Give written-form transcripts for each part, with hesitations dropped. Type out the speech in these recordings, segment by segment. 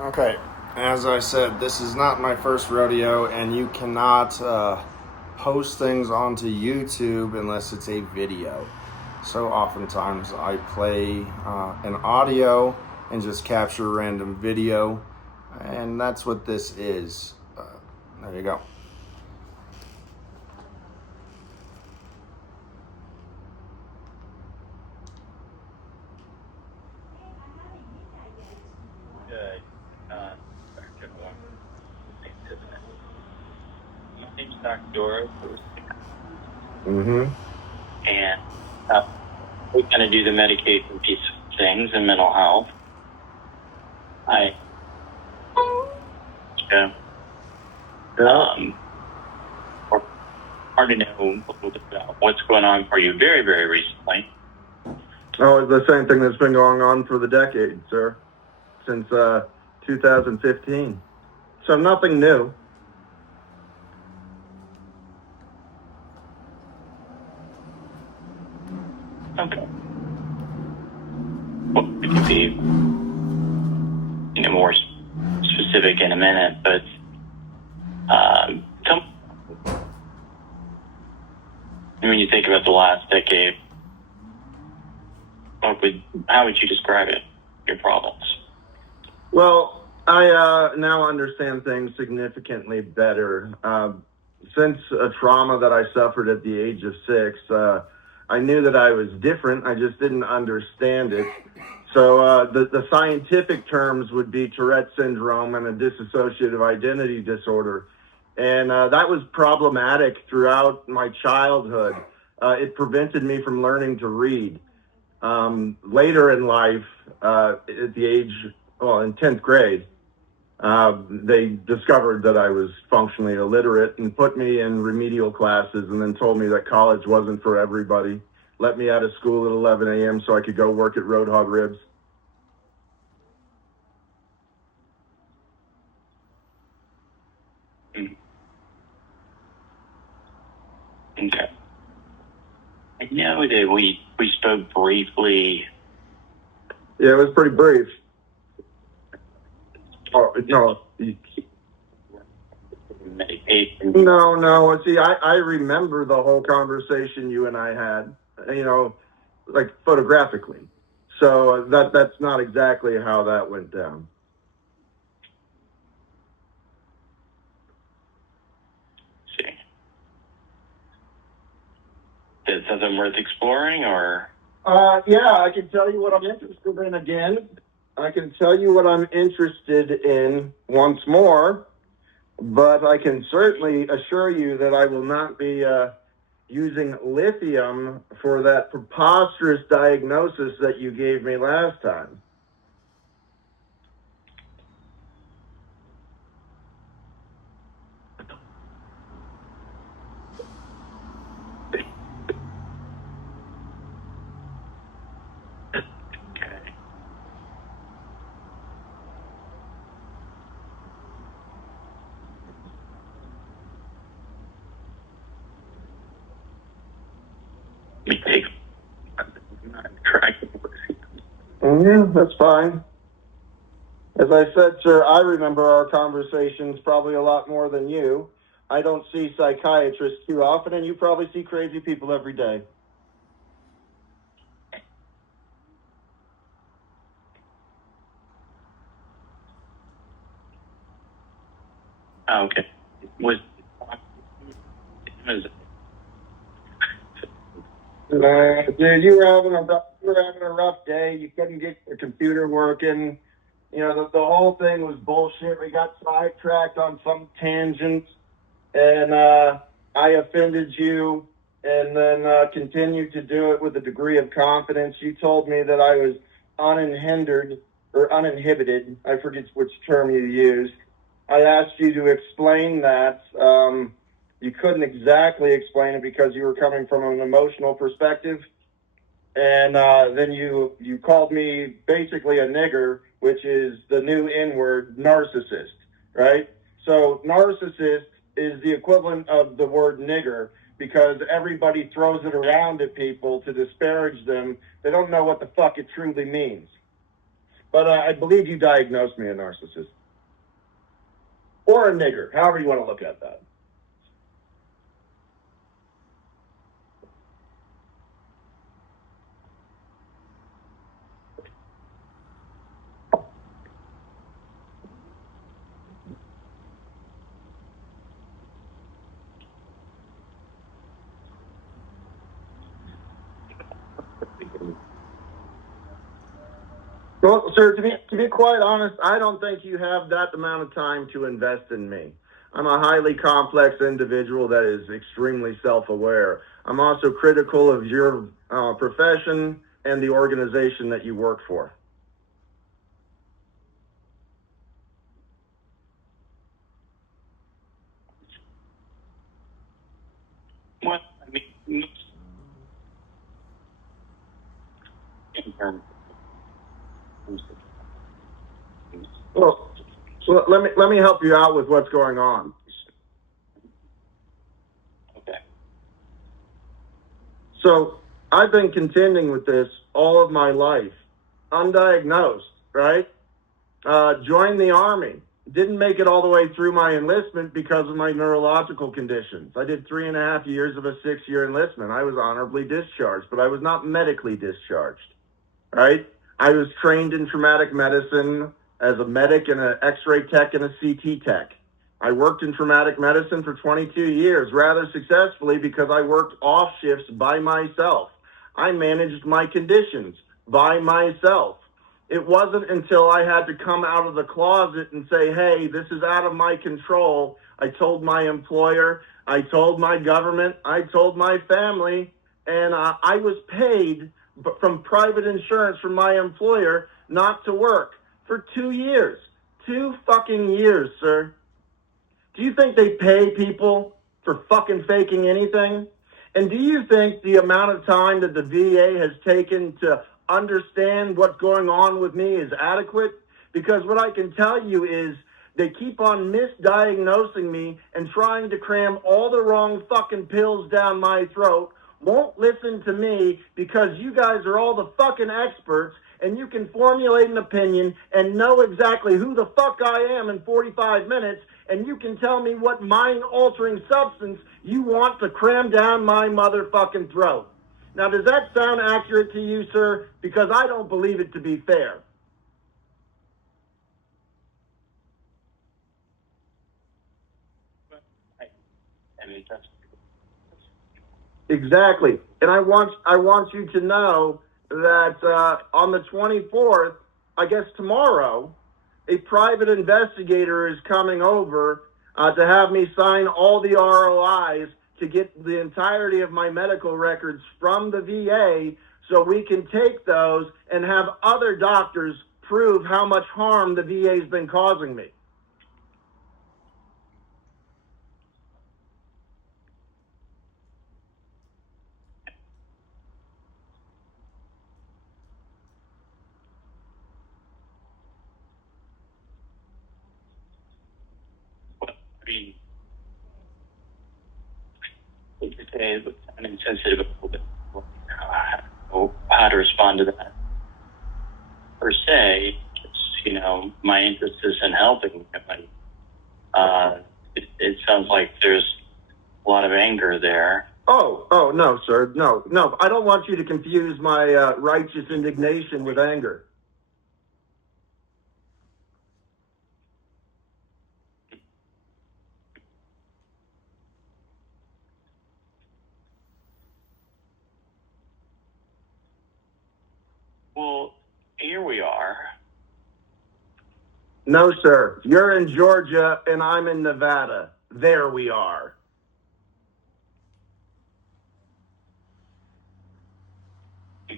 Okay, as I said, this is not my first rodeo, and you cannot post things onto YouTube unless it's a video. So oftentimes I play an audio and just capture random video, and that's what this is. There you go. Good. Good one. Thanks, isn't it? My name's Dr. Dora, Mm-hmm. and we're going to do the medication piece of things in mental health. Yeah. Hard to know a little bit about what's going on for you very, very recently. Oh, it's the same thing that's been going on for the decade, sir, since 2015. So nothing new. Okay. Well, we can be, more specific in a minute, but when you think about the last decade, how would you describe it? Your problems? Well, I now understand things significantly better. Since a trauma that I suffered at the age of 6, I knew that I was different. I just didn't understand it. So the scientific terms would be Tourette syndrome and a dissociative identity disorder. And that was problematic throughout my childhood. It prevented me from learning to read. Later in life, at the age, in 10th grade, they discovered that I was functionally illiterate and put me in remedial classes and then told me that college wasn't for everybody. Let me out of school at 11 a.m. so I could go work at Roadhog Ribs. Okay. I know that we spoke briefly. Yeah, it was pretty brief. Oh, no. Medication. No. See, I remember the whole conversation you and I had, like photographically. So that's not exactly how that went down. See. Is something worth exploring, or? Yeah, I can tell you what I'm interested in again. I can tell you what I'm interested in once more, but I can certainly assure you that I will not be using lithium for that preposterous diagnosis that you gave me last time. Yeah, that's fine. As I said, sir, I remember our conversations probably a lot more than you. I don't see psychiatrists too often, and you probably see crazy people every day. Oh, okay. Dude, you were having a rough day. You couldn't get the computer working. The whole thing was bullshit. We got sidetracked on some tangent, and I offended you, and then continued to do it with a degree of confidence. You told me that I was unhindered or uninhibited. I forget which term you used. I asked you to explain that. You couldn't exactly explain it because you were coming from an emotional perspective. And then you called me basically a nigger, which is the new N-word, narcissist, right? So narcissist is the equivalent of the word nigger because everybody throws it around at people to disparage them. They don't know what the fuck it truly means. But I believe you diagnosed me a narcissist. Or a nigger, however you want to look at that. Well, sir, to be quite honest, I don't think you have that amount of time to invest in me. I'm a highly complex individual that is extremely self-aware. I'm also critical of your profession and the organization that you work for. Well, I mean, in terms Well, so let me help you out with what's going on. okay. So I've been contending with this all of my life, undiagnosed, right? Joined the Army. Didn't make it all the way through my enlistment because of my neurological conditions. I did 3.5 years of a 6-year enlistment. I was honorably discharged, but I was not medically discharged, right? I was trained in traumatic medicine as a medic and an x-ray tech and a CT tech. I worked in traumatic medicine for 22 years, rather successfully because I worked off shifts by myself. I managed my conditions by myself. It wasn't until I had to come out of the closet and say, hey, this is out of my control. I told my employer, I told my government, I told my family, and I was paid from private insurance from my employer not to work for 2 years. 2 fucking years, sir. Do you think they pay people for fucking faking anything? And do you think the amount of time that the VA has taken to understand what's going on with me is adequate? Because what I can tell you is they keep on misdiagnosing me and trying to cram all the wrong fucking pills down my throat, won't listen to me because you guys are all the fucking experts and you can formulate an opinion and know exactly who the fuck I am in 45 minutes, and you can tell me what mind-altering substance you want to cram down my motherfucking throat. Now, does that sound accurate to you, sir? Because I don't believe it to be fair. I mean, that's Exactly. And I want you to know that on the 24th, I guess tomorrow, a private investigator is coming over to have me sign all the ROIs to get the entirety of my medical records from the VA so we can take those and have other doctors prove how much harm the VA's been causing me. what I mean. Like you say, it's an insensitive a little bit. I don't know how to respond to that per se. It's, my interest is in helping. It sounds like there's a lot of anger there. Oh, no, sir. No. I don't want you to confuse my righteous indignation with anger. Well, here we are. No, sir. You're in Georgia and I'm in Nevada. There we are.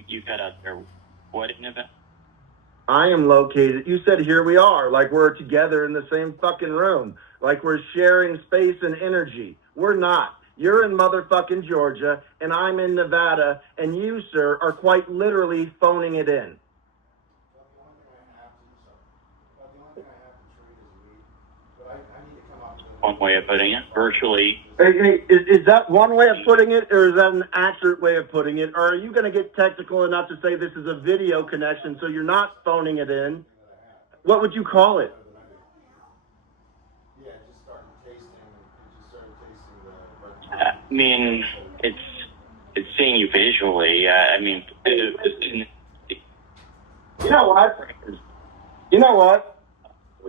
You got out there. What in event? I am located. You said here we are, like we're together in the same fucking room, like we're sharing space and energy. We're not. You're in motherfucking Georgia and I'm in Nevada, and you, sir, are quite literally phoning it in. one way of putting it. Virtually. Hey, is that one way of putting it, or is that an accurate way of putting it? Or are you going to get technical enough to say this is a video connection, so you're not phoning it in? What would you call it? I mean, it's seeing you visually. I mean, You know what? You know what?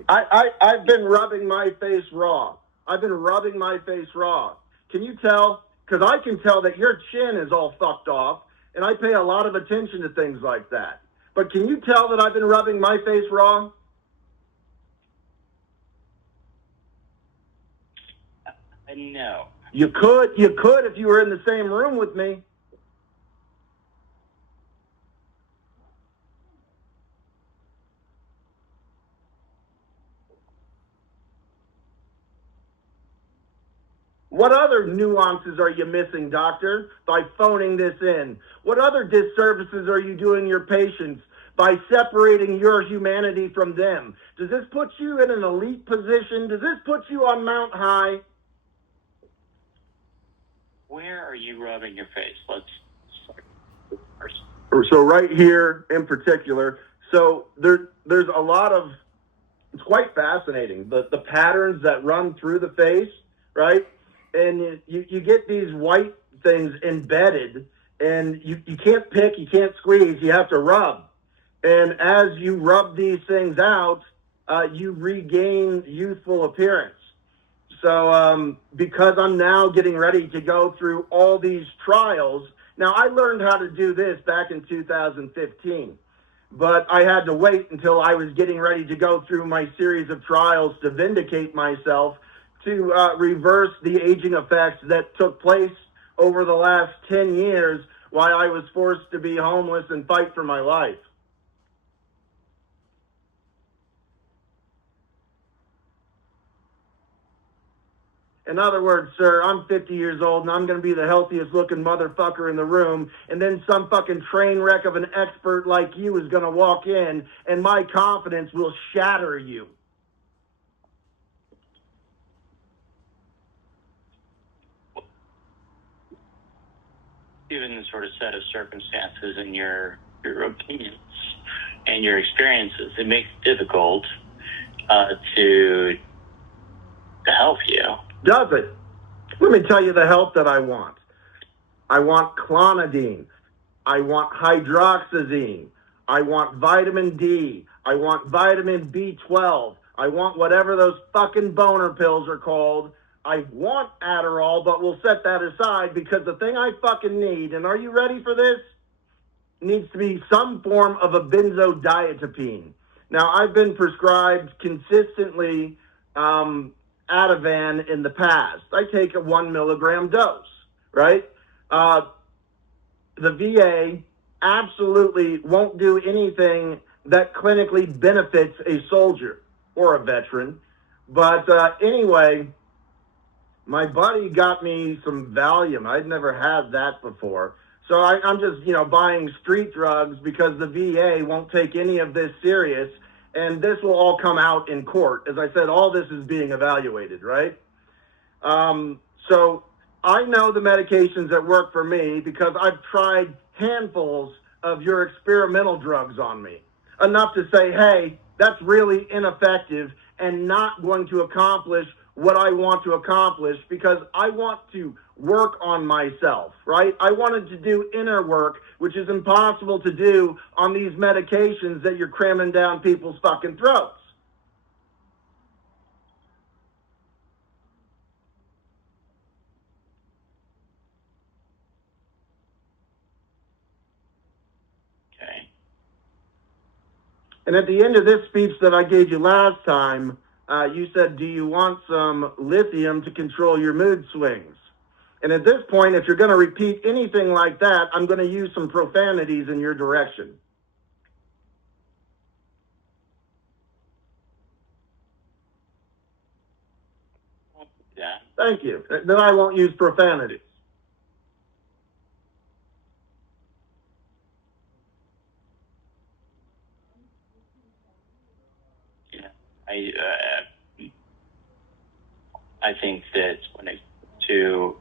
I've been rubbing my face raw. I've been rubbing my face raw. Can you tell? Because I can tell that your chin is all fucked off, and I pay a lot of attention to things like that. But can you tell that I've been rubbing my face raw? No. You could if you were in the same room with me. What other nuances are you missing, doctor, by phoning this in? What other disservices are you doing your patients by separating your humanity from them? Does this put you in an elite position? Does this put you on Mount High? Where are you rubbing your face? Let's start with first. So right here in particular. So there's a lot of, it's quite fascinating, the patterns that run through the face, right? And you get these white things embedded, and you can't pick, you can't squeeze, you have to rub. And as you rub these things out, you regain youthful appearance. So because I'm now getting ready to go through all these trials, now I learned how to do this back in 2015. But I had to wait until I was getting ready to go through my series of trials to vindicate myself, to reverse the aging effects that took place over the last 10 years while I was forced to be homeless and fight for my life. In other words, sir, I'm 50 years old and I'm going to be the healthiest looking motherfucker in the room, and then some fucking train wreck of an expert like you is going to walk in and my confidence will shatter you. Given the sort of set of circumstances and your opinions and your experiences, it makes it difficult to help you. Does it? Let me tell you the help that I want. I want clonidine. I want hydroxyzine. I want vitamin D. I want vitamin B12. I want whatever those fucking boner pills are called. I want Adderall, but we'll set that aside because the thing I fucking need, and are you ready for this? Needs to be some form of a benzodiazepine. Now, I've been prescribed consistently Ativan in the past. I take a 1 milligram dose, right? The VA absolutely won't do anything that clinically benefits a soldier or a veteran. But anyway, my buddy got me some Valium. I'd never had that before. So I'm just, buying street drugs because the VA won't take any of this serious. And this will all come out in court. As I said, all this is being evaluated, right? So I know the medications that work for me because I've tried handfuls of your experimental drugs on me. Enough to say, hey, that's really ineffective and not going to accomplish what I want to accomplish because I want to work on myself, right? I wanted to do inner work, which is impossible to do on these medications that you're cramming down people's fucking throats. Okay. And at the end of this speech that I gave you last time, you said, do you want some lithium to control your mood swings? And at this point, if you're going to repeat anything like that, I'm going to use some profanities in your direction. Yeah. Thank you. Then I won't use profanity. Yeah. I think that when it comes to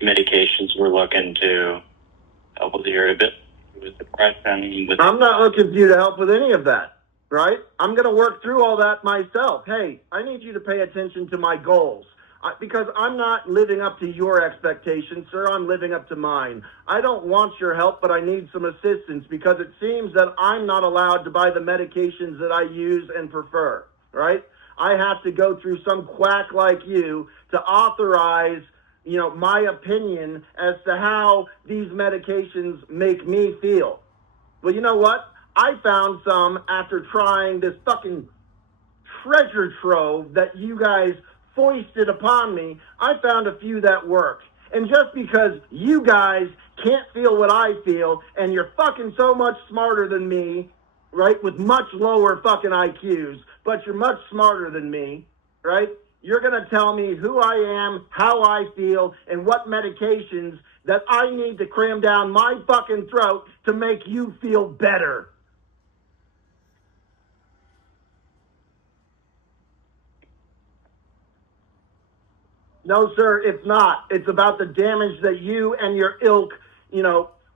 medications, we're looking to help with your bit with depression. I'm not looking for you to help with any of that, right? I'm going to work through all that myself. Hey, I need you to pay attention to my goals. Because I'm not living up to your expectations, sir. I'm living up to mine. I don't want your help, but I need some assistance because it seems that I'm not allowed to buy the medications that I use and prefer, right? I have to go through some quack like you to authorize, my opinion as to how these medications make me feel. Well, you know what? I found some after trying this fucking treasure trove that you guys foisted upon me. I found a few that work. And just because you guys can't feel what I feel and you're fucking so much smarter than me, right, with much lower fucking IQs, but you're much smarter than me, right? You're going to tell me who I am, how I feel, and what medications that I need to cram down my fucking throat to make you feel better. No, sir, it's not. It's about the damage that you and your ilk,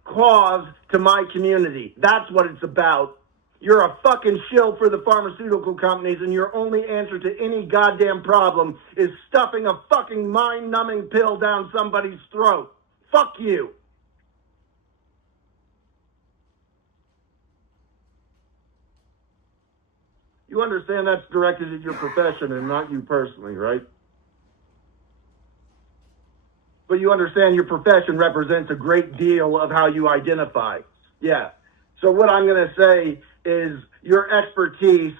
cause to my community. That's what it's about. You're a fucking shill for the pharmaceutical companies, and your only answer to any goddamn problem is stuffing a fucking mind-numbing pill down somebody's throat. Fuck you. You understand that's directed at your profession and not you personally, right? But you understand your profession represents a great deal of how you identify. Yeah. So what I'm going to say is your expertise,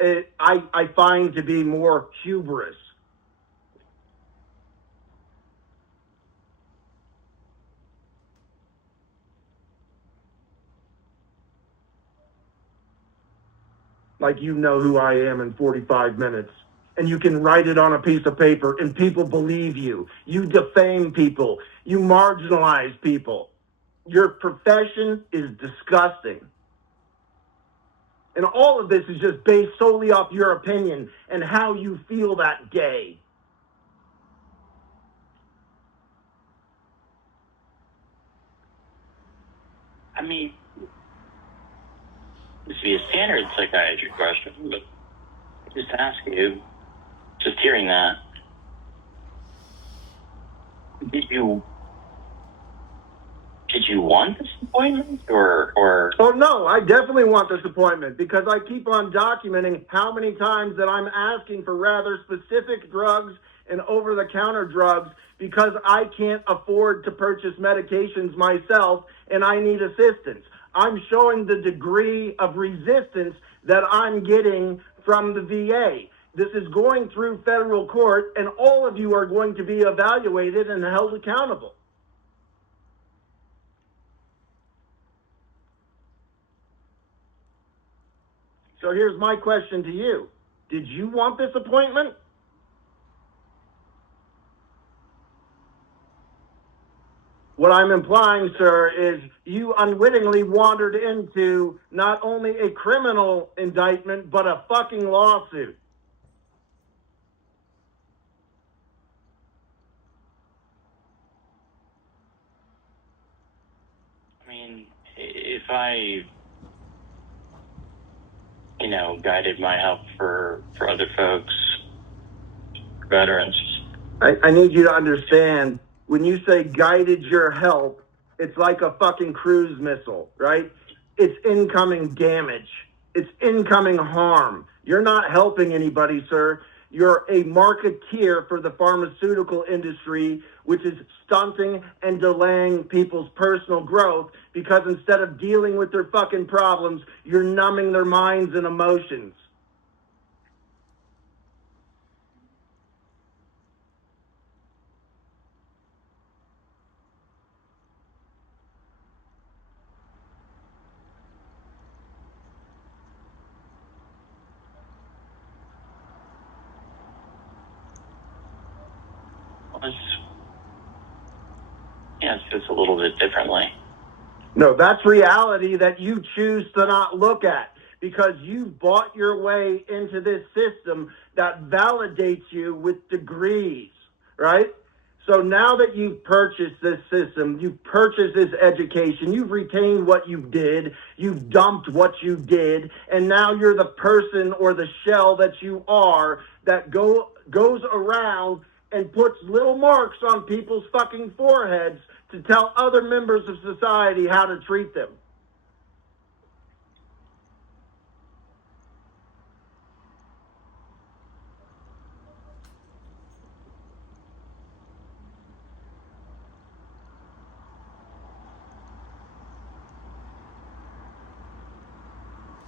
I find to be more hubris. Like you know who I am in 45 minutes. And you can write it on a piece of paper and people believe you. You defame people. You marginalize people. Your profession is disgusting. And all of this is just based solely off your opinion and how you feel that day. I mean, this would be a standard psychiatry question, but just ask you, just hearing that, did you want this appointment or? Oh no, I definitely want this appointment because I keep on documenting how many times that I'm asking for rather specific drugs and over-the-counter drugs because I can't afford to purchase medications myself and I need assistance. I'm showing the degree of resistance that I'm getting from the VA. This is going through federal court, and all of you are going to be evaluated and held accountable. So here's my question to you. Did you want this appointment? What I'm implying, sir, is you unwittingly wandered into not only a criminal indictment, but a fucking lawsuit. I mean, if I, guided my help for other folks, veterans. I need you to understand, when you say guided your help, it's like a fucking cruise missile, right? It's incoming damage. It's incoming harm. You're not helping anybody, sir. You're a marketeer for the pharmaceutical industry, which is stunting and delaying people's personal growth because instead of dealing with their fucking problems, you're numbing their minds and emotions. It's just a little bit differently. No, that's reality that you choose to not look at. because you've bought your way into this system that validates you with degrees, right? So now that you've purchased this system, you've purchased this education, you've retained what you did, you've dumped what you did, and now you're the person or the shell that you are that goes around and puts little marks on people's fucking foreheads to tell other members of society how to treat them.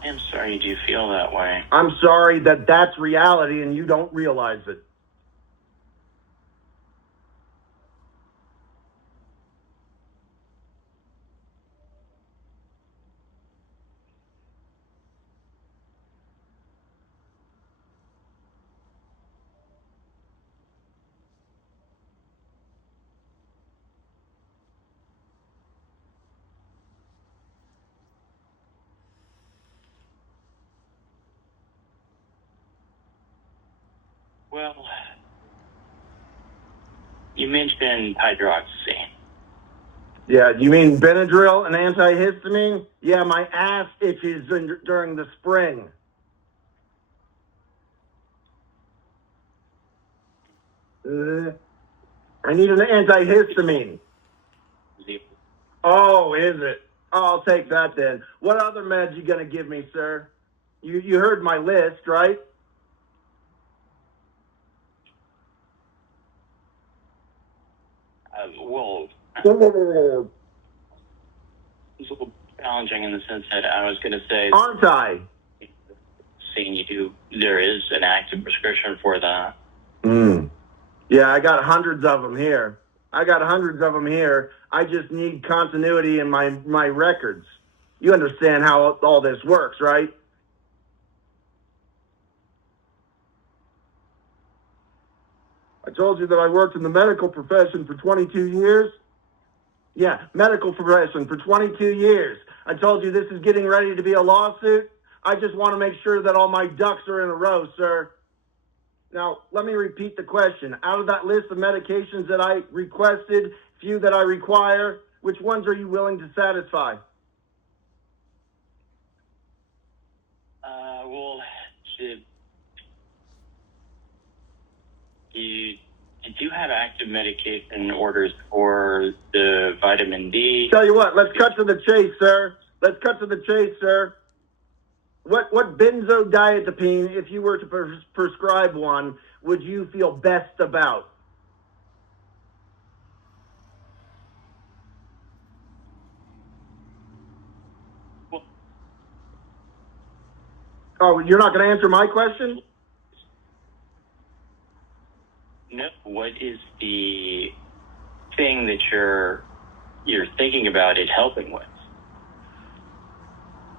I'm sorry you feel that way. I'm sorry that that's reality and you don't realize it. Well, you mentioned hydroxy. Yeah, you mean Benadryl and antihistamine? Yeah, my ass itches during the spring. I need an antihistamine. Oh, is it? Oh, I'll take that then. What other meds you gonna give me, sir? You heard my list, right? Well, it's a little challenging in the sense that I was going to say, Aren't I? seeing there is an active prescription for that. Yeah, I got hundreds of them here. I just need continuity in my records. You understand how all this works, right? I told you that I worked in the medical profession for 22 years. Yeah, medical profession for 22 years. I told you this is getting ready to be a lawsuit. I just want to make sure that all my ducks are in a row, sir. Now, let me repeat the question. Out of that list of medications that I requested, few that I require, which ones are you willing to satisfy? Well, did you have active medication orders for the vitamin D? Tell you what, let's cut to the chase, sir. What benzodiazepine, if you were to prescribe one, would you feel best about? Oh, you're not going to answer my question? No. What is the thing that you're thinking about it helping with?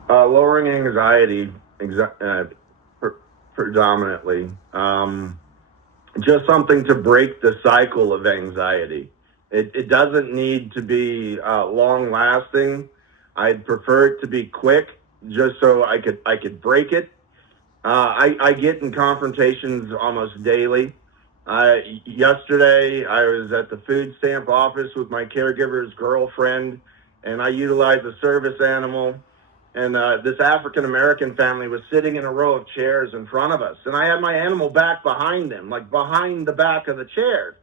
Lowering anxiety, predominantly. Just something to break the cycle of anxiety. It doesn't need to be long lasting. I'd prefer it to be quick, just so I could break it. I get in confrontations almost daily. Yesterday, I was at the food stamp office with my caregiver's girlfriend, and I utilized a service animal. And this African-American family was sitting in a row of chairs in front of us. And I had my animal back behind them, like behind the back of the chair.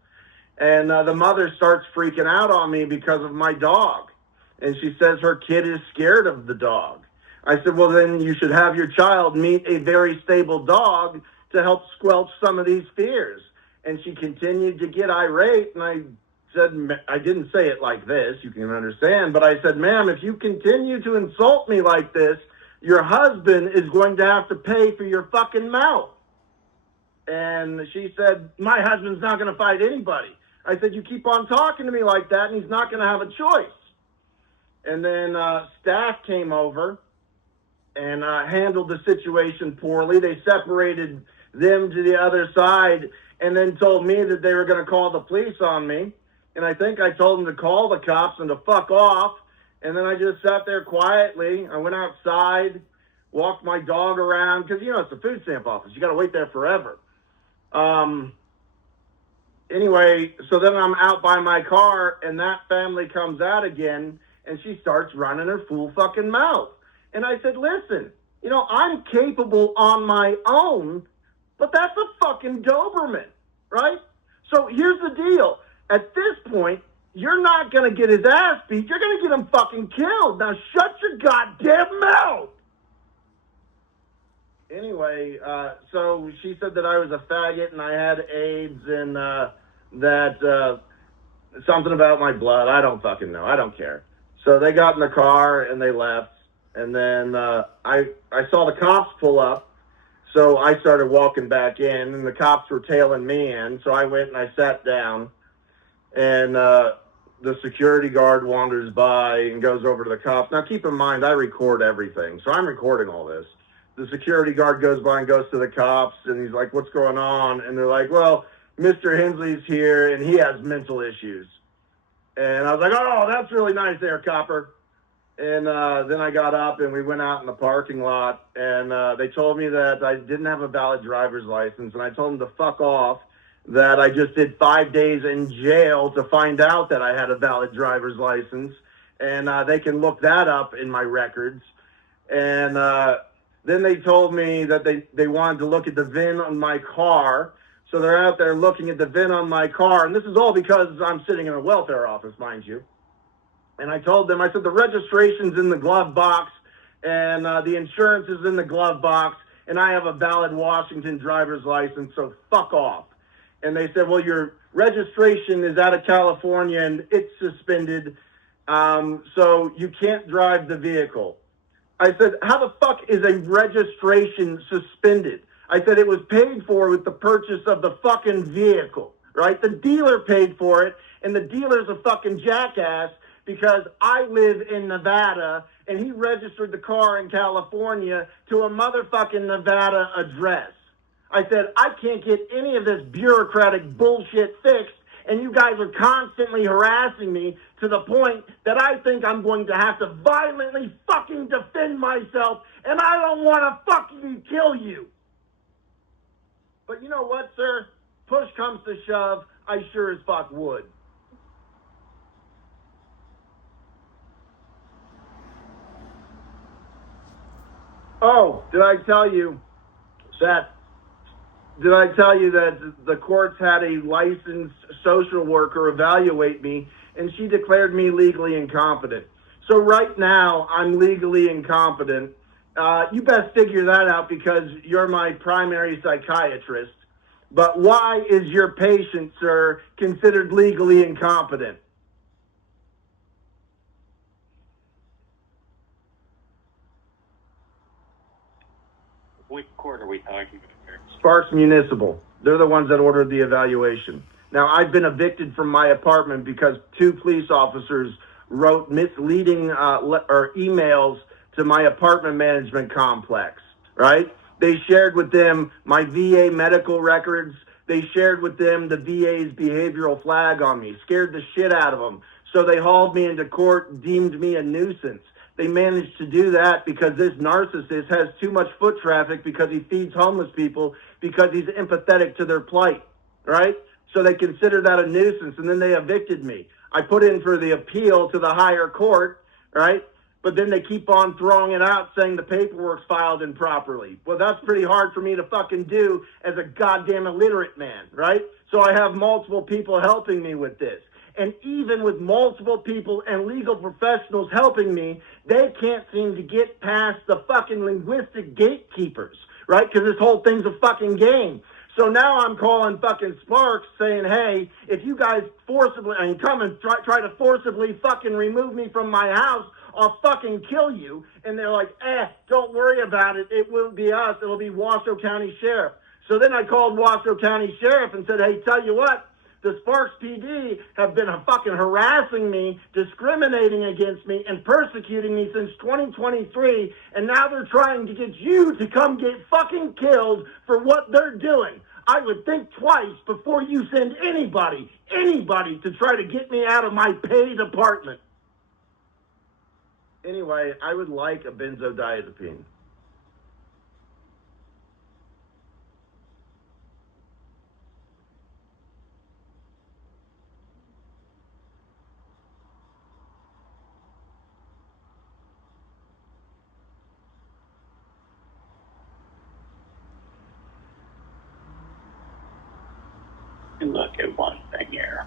And the mother starts freaking out on me because of my dog. And she says her kid is scared of the dog. I said, well, then you should have your child meet a very stable dog to help squelch some of these fears. And she continued to get irate, and I said, I didn't say it like this, you can understand, but I said, ma'am, if you continue to insult me like this, your husband is going to have to pay for your fucking mouth. And she said, my husband's not going to fight anybody. I said, you keep on talking to me like that, and he's not going to have a choice. And then staff came over and handled the situation poorly. They separated them to the other side and then told me that they were going to call the police on me. And I think I told them to call the cops and to fuck off. And then I just sat there quietly. I went outside, walked my dog around, because, it's the food stamp office. You got to wait there forever. Anyway, so then I'm out by my car, and that family comes out again, and she starts running her full fucking mouth. And I said, listen, I'm capable on my own, but that's a fucking Doberman, right? So here's the deal. At this point, you're not going to get his ass beat. You're going to get him fucking killed. Now shut your goddamn mouth. Anyway, so she said that I was a faggot and I had AIDS and that something about my blood. I don't fucking know. I don't care. So they got in the car and they left. And then I saw the cops pull up. So I started walking back in, and the cops were tailing me in. So I went and I sat down, and the security guard wanders by and goes over to the cops. Now, keep in mind, I record everything, so I'm recording all this. The security guard goes by and goes to the cops, and he's like, what's going on? And they're like, well, Mr. Hensley's here, and he has mental issues. And I was like, oh, that's really nice there, copper. And then I got up and we went out in the parking lot, and they told me that I didn't have a valid driver's license, and I told them to fuck off, that I just did 5 days in jail to find out that I had a valid driver's license, and they can look that up in my records. And then they told me that they wanted to look at the VIN on my car, so they're out there looking at the VIN on my car, and this is all because I'm sitting in a welfare office, mind you. And I told them, I said, the registration's in the glove box, and the insurance is in the glove box, and I have a valid Washington driver's license, so fuck off. And they said, well, your registration is out of California, and it's suspended, so you can't drive the vehicle. I said, how the fuck is a registration suspended? I said, it was paid for with the purchase of the fucking vehicle, right? The dealer paid for it, and the dealer's a fucking jackass, because I live in Nevada, and he registered the car in California to a motherfucking Nevada address. I said, I can't get any of this bureaucratic bullshit fixed, and you guys are constantly harassing me to the point that I think I'm going to have to violently fucking defend myself, and I don't want to fucking kill you. But you know what, sir? Push comes to shove, I sure as fuck would. Oh, did I tell you that the courts had a licensed social worker evaluate me, and she declared me legally incompetent? So right now, I'm legally incompetent. You best figure that out, because you're my primary psychiatrist. But why is your patient, sir, considered legally incompetent? Which court are we talking about here? Sparks Municipal. They're the ones that ordered the evaluation. Now, I've been evicted from my apartment because 2 police officers wrote misleading emails to my apartment management complex, right? They shared with them my VA medical records. They shared with them the VA's behavioral flag on me, scared the shit out of them. So they hauled me into court, deemed me a nuisance. They managed to do that because this narcissist has too much foot traffic, because he feeds homeless people, because he's empathetic to their plight, right? So they consider that a nuisance, and then they evicted me. I put in for the appeal to the higher court, right? But then they keep on throwing it out, saying the paperwork's filed improperly. Well, that's pretty hard for me to fucking do as a goddamn illiterate man, right? So I have multiple people helping me with this. And even with multiple people and legal professionals helping me, they can't seem to get past the fucking linguistic gatekeepers, right? Because this whole thing's a fucking game. So now I'm calling fucking Sparks saying, hey, if you guys come and try to forcibly fucking remove me from my house, I'll fucking kill you. And they're like, don't worry about it. It won't be us. It'll be Washoe County Sheriff. So then I called Washoe County Sheriff and said, hey, tell you what, the Sparks PD have been fucking harassing me, discriminating against me, and persecuting me since 2023, and now they're trying to get you to come get fucking killed for what they're doing. I would think twice before you send anybody to try to get me out of my paid apartment. Anyway, I would like a benzodiazepine. me look at one thing here.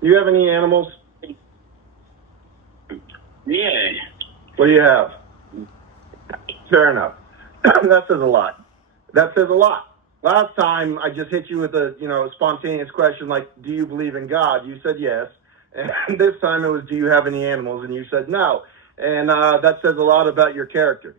Do you have any animals? Yeah. What do you have? Fair enough. That says a lot. That says a lot. Last time I just hit you with a spontaneous question like, do you believe in God? You said yes. And this time it was, do you have any animals? And you said no. And that says a lot about your character.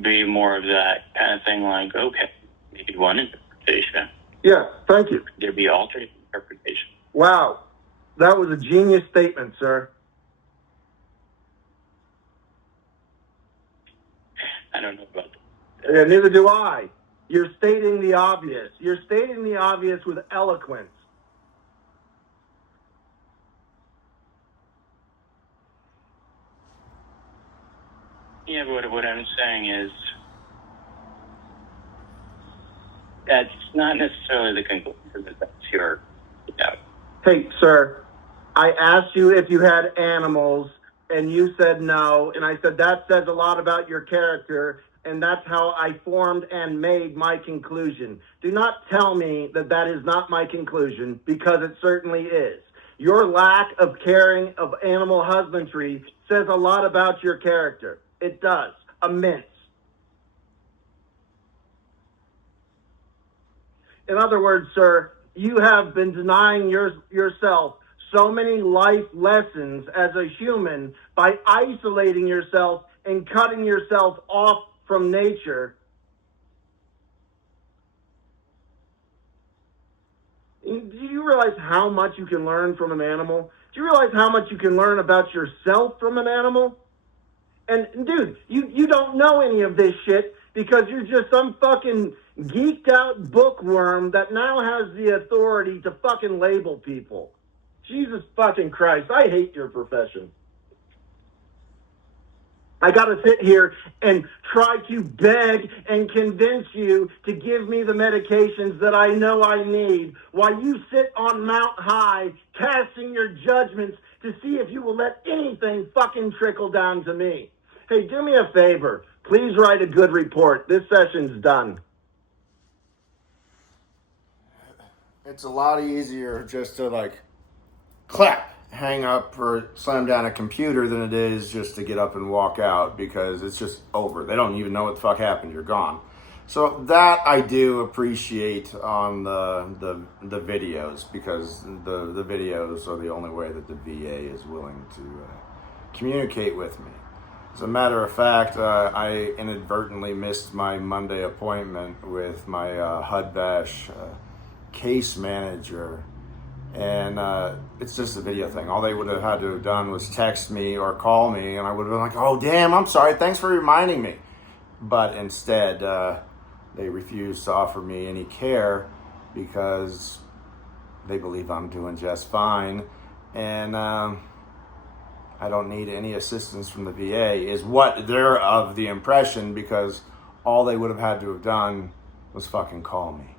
Be more of that kind of thing, like, okay, maybe one interpretation. Yeah, thank you. There'd be alternate interpretation. Wow. That was a genius statement, sir. I don't know about that. Yeah, neither do I. You're stating the obvious. You're stating the obvious with eloquence. Yeah, but what I'm saying is that's not necessarily the conclusion that that's your, Hey, sir, I asked you if you had animals, and you said no, and I said that says a lot about your character, and that's how I formed and made my conclusion. Do not tell me that that is not my conclusion, because it certainly is. Your lack of caring of animal husbandry says a lot about your character. It does. Immense. In other words, sir, you have been denying yourself so many life lessons as a human by isolating yourself and cutting yourself off from nature. Do you realize how much you can learn from an animal? Do you realize how much you can learn about yourself from an animal? And dude, you don't know any of this shit because you're just some fucking geeked out bookworm that now has the authority to fucking label people. Jesus fucking Christ, I hate your profession. I gotta sit here and try to beg and convince you to give me the medications that I know I need while you sit on Mount High casting your judgments to see if you will let anything fucking trickle down to me. Hey, do me a favor. Please write a good report. This session's done. It's a lot easier just to clap, hang up, or slam down a computer than it is just to get up and walk out because it's just over. They don't even know what the fuck happened. You're gone. So that I do appreciate on the videos because the videos are the only way that the VA is willing to communicate with me. As a matter of fact, I inadvertently missed my Monday appointment with my HUD-VASH case manager, and it's just a video thing. All they would have had to have done was text me or call me, and I would have been like, oh, damn, I'm sorry, thanks for reminding me. But instead, they refused to offer me any care because they believe I'm doing just fine, and I don't need any assistance from the VA, is what they're of the impression, because all they would have had to have done was fucking call me.